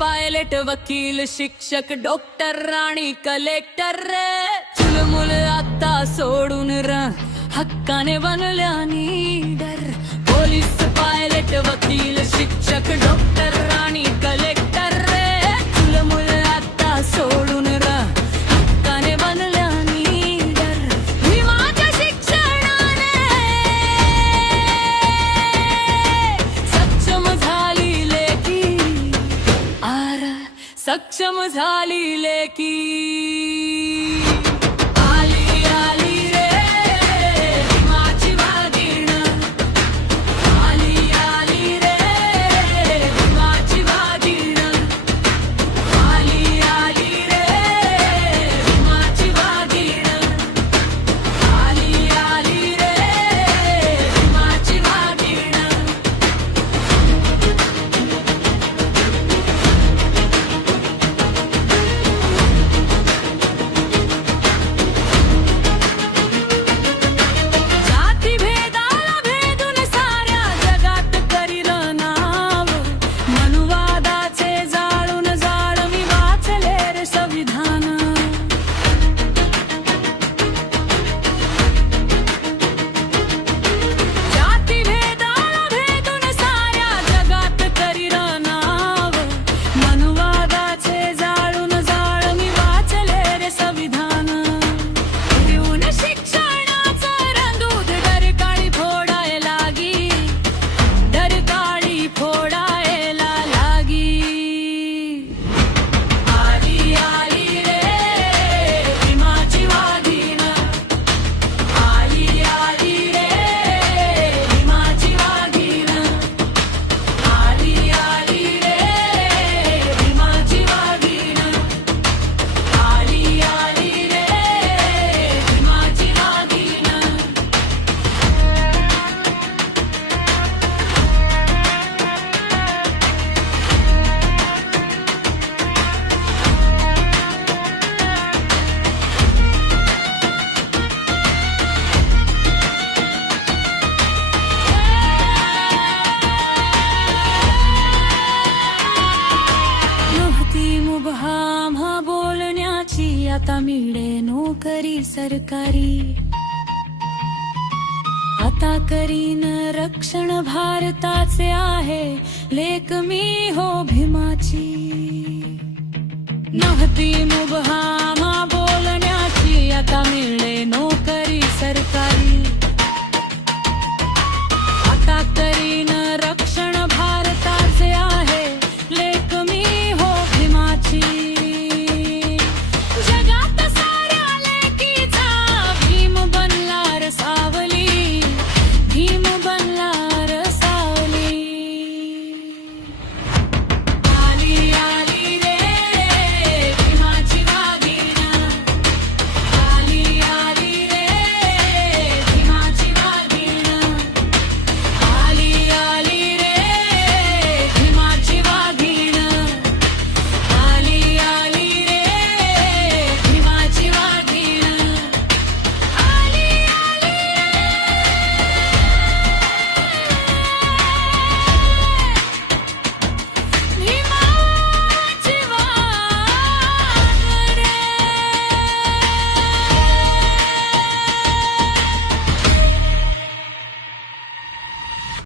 pilot वकील शिक्षक doctor आणि कलेक्टर रे चुलमुल आता सोडून हक्काने बनल्या नीडर पोलीस पायलट वकील शिक्षक डॉक्टर आणि कलेक्टर रे चुलमुल आता सोडून हक्काने बनल्या नीडर भीमाच्या शिक्षणाने सक्षम झाली लेकी सक्षम झाली लेकी आली आली रे भीमाची वाघीण आली आली रे भीमाची वाघीण आली आली रे भीमाची वाघीण आली आली रे भीमाची वाघीण जातीभेदाला भेदून साऱ्या जगात करील नाव मनुवादाचे जाळून जाळ मी वाचले रे संविधान जातीभेदाला भेदून साऱ्या जगात करील नाव मनुवादाचे जाळून जाळ मी वाचले रे संविधान घेऊन शिक्षणाचा रंगूत डरकाळी फोडाय लागी डरकाळी फोडायला लागी आली आली रे भीमाची वाघीण आली आली रे भीमाची वाघीण आली आली रे भीमाची वाघीण आली आली रे भीमाची वाघीण नव्हती मुबहाम हा बोलण्याची आता मिळे नोकरी सरकारी आता करीन रक्षण भारताचे आहे लेक मी हो भीमाची नव्हती मुबहाम हा बोलण्याची आता मिळे नोकरी